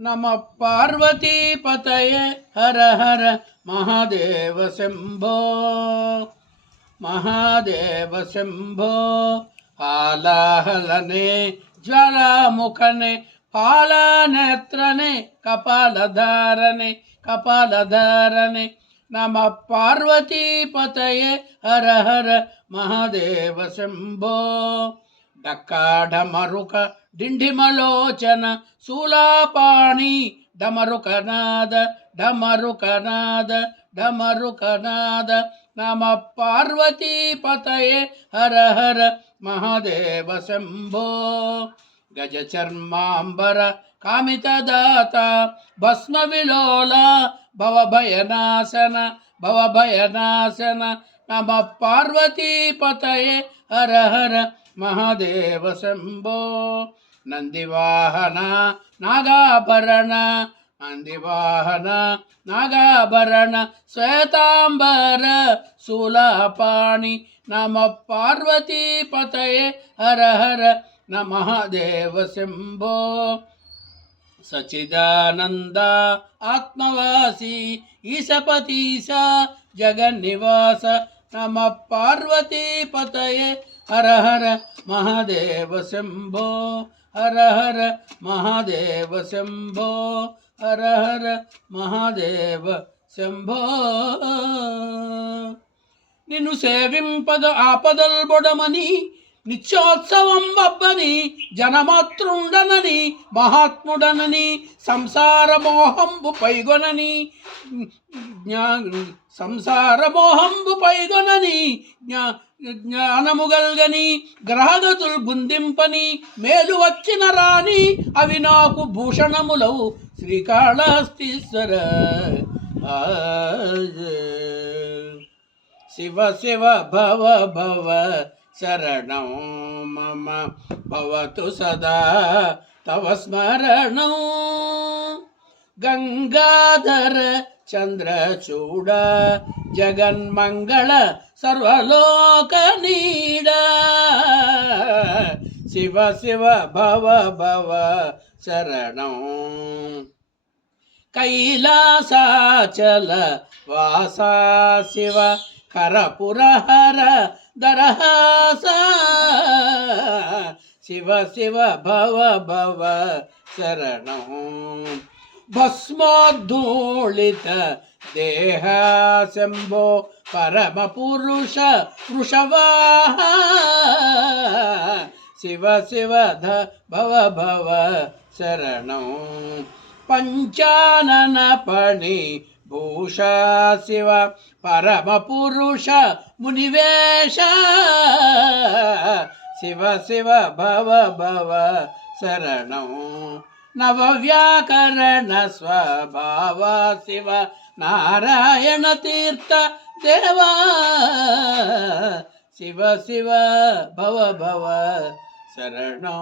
నమ పార్వతీపతయే హర హర మహాదేవ శంభో. మహాదేవ శంభో హాలాహలనే జ్వలముఖనే పాలనేత్రనే కపాలధారనే కపాలధారనే. నమ పార్వతీపతయే హర హర మహాదేవ శంభో. డక్కాఢమరుక డిండిమలోచన శూలాపాణి డమరుకనాద డమరుకనాద డమరుకనాద. నమ పార్వతీ పతయే హర హర మహాదేవ శంభో. గజ చర్మాంబర కామితదాత భస్మ విలోల భవభయనాశన భవభయనాశన. నమ పార్వతీపతయే హర హర మహాదేవ శంభో. నందివాహన నాగాభరణ నందివాహన నాగాభరణ శ్వేతాంబర శూలపాణి. నమ పార్వతీపతయే హర హర నమదేవ శంభో. సచిదానంద ఆత్మవాసి ఈశపతీశ జగన్నివాస నమ పార్వతీపతయే హర హర మహాదేవ శంభో హర హర మహాదేవ శంభో హర హర మహాదేవ శంభో నిన్ను సేవింపద ఆపదల్బొడమని నిత్యోత్సవం అబ్బని జనమాతృండనని మహాత్ముడనని సంసార మోహంబు పైగొనని జ్ఞా సంసార మోహంబు పైగొనని జ్ఞా జ్ఞానము గల్గని గ్రహగతులు గుందింపని మేలు వచ్చిన రాని అవి నాకు భూషణములవు శ్రీకాళహస్తీశ్వర శివ శివ భవ భవ శరణం మమ భవతు సదా తవ స్మరణం గంగాధర చంద్రచూడ జగన్మంగళ సర్వలోక నీడ శివ శివ భవ భవ శరణం కైలాసాచల వాసా శివ కరపురహర దరహాస శివ శివ భవ భవ శరణం భస్మోద్ధూళిత దేహ శంభో పరమ పురుష వృషవాహ శివ శివ ధ భవ భవ శరణం పంచానన పణి భూష శివ పరమ పురుష మునివేశ శివ శివ భవ భవ శరణం నవ వ్యాకరణ స్వభావ శివ నారాయణ తీర్థ దేవా. శివ శివ భవ భవ శరణం.